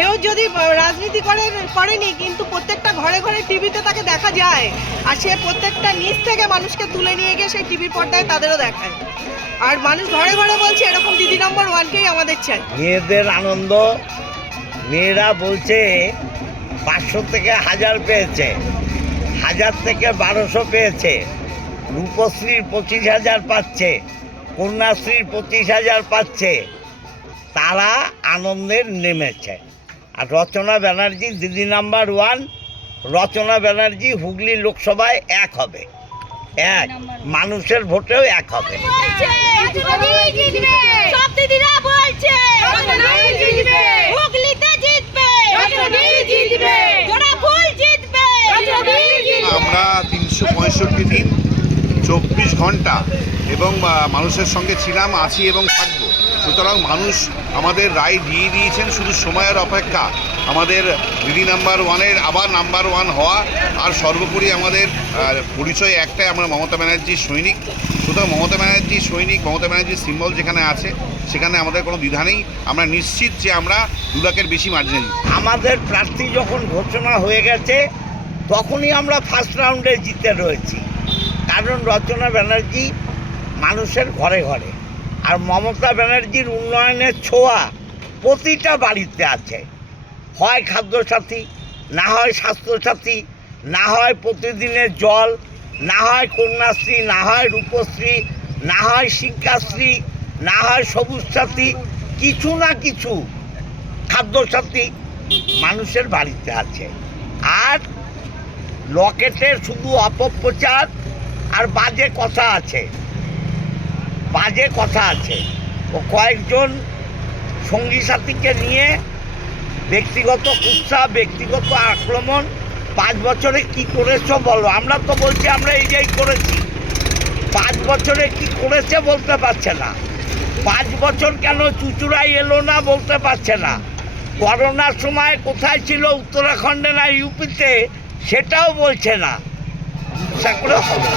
এও যদি রাজনীতি করে করেনি, কিন্তু প্রত্যেকটা ঘরে ঘরে টিভিতে তাকে দেখা যায়। আর সে প্রত্যেকটা নিচ থেকে মানুষকে তুলে নিয়ে গিয়ে সেই টিভির পর্দায় তাদেরও দেখায়। আর মানুষ ঘরে ঘরে বলছে, এরকম দিদি নম্বর ওয়ানকেই আমাদের চাই। মেয়েদের আনন্দ, মেয়েরা বলছে, পাঁচশো থেকে হাজার পেয়েছে। হাজার থেকে বারোশো পেয়েছে। রূপশ্রীর পঁচিশ হাজার পাচ্ছে। কন্যাশ্রীর পঁচিশ হাজার পাচ্ছে। তারা আনন্দের নেমেছে। আর রচনা ব্যানার্জি দিদি নাম্বার ওয়ান, রচনা ব্যানার্জি হুগলি লোকসভায় এক হবে। এক, মানুষের ভোটেও এক হবে। আমরা তিনশো পঁয়ষট্টি দিন, চব্বিশ ঘণ্টা এবং মানুষের সঙ্গে ছিলাম, আছি এবং থাকব। সুতরাং মানুষ আমাদের রায় দিয়ে দিয়েছেন, শুধু সময়ের অপেক্ষা। আমাদের দিদি নাম্বার ওয়ানের আবার নাম্বার ওয়ান হওয়া, আর সর্বোপরি আমাদের পরিচয় একটাই, আমরা মমতা ব্যানার্জির সৈনিক। সুতরাং মমতা ব্যানার্জি সৈনিক, মমতা ব্যানার্জির সিম্বল যেখানে আছে, সেখানে আমাদের কোনো দ্বিধা নেই। আমরা নিশ্চিত যে আমরা দু লাখের বেশি মার্জিনে। আমাদের প্রার্থী যখন ঘোষণা হয়ে গেছে, তখনই আমরা ফার্স্ট রাউন্ডে জিতে রয়েছি। কারণ রচনা ব্যানার্জি মানুষের ঘরে ঘরে। আর মমতা ব্যানার্জির উন্নয়নের ছোঁয়া প্রতিটা বাড়িতে আছে। হয় খাদ্যসাথী, না হয় স্বাস্থ্যসাথী, না হয় প্রতিদিনের জল, না হয় কন্যাশ্রী, না হয় রূপশ্রী, না হয় শিক্ষাশ্রী, না হয় সবুজ সাথী কিছু না কিছু খাদ্যসাথী মানুষের বাড়িতে আছে। আর লকেটের শুধু অপপ্রচার আর বাজে কথা আছে। বাজে কথা আছে। ও কয়েকজন সঙ্গী সাথীকে নিয়ে ব্যক্তিগত কুৎসা ব্যক্তিগত আক্রমণ, পাঁচ বছরে কি করেছ বলো? আমরা তো বলছি আমরা এইটাই করেছি। পাঁচ বছরে কি করেছে বলতে পারছে না। পাঁচ বছর কেন চুচুড়াই এলো না বলতে পারছে না। করোনার সময় কোথায় ছিল উত্তরাখণ্ডে না ইউপিতে সেটাও বলছে না। করে হবে।